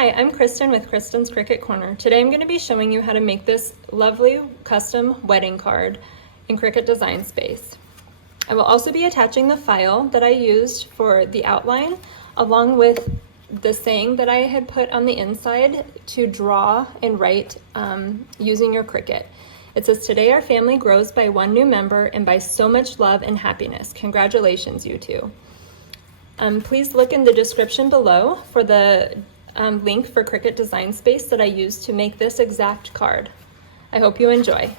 Hi, I'm Kristen with Kristen's Cricut Corner. Today I'm going to be showing you how to make this lovely custom wedding card in Cricut Design Space. I will also be attaching the file that I used for the outline along with the saying that I had put on the inside to draw and write using your Cricut. It says, "Today our family grows by one new member and by so much love and happiness. Congratulations, you two." Please look in the description below for the link for Cricut Design Space that I used to make this exact card. I hope you enjoy.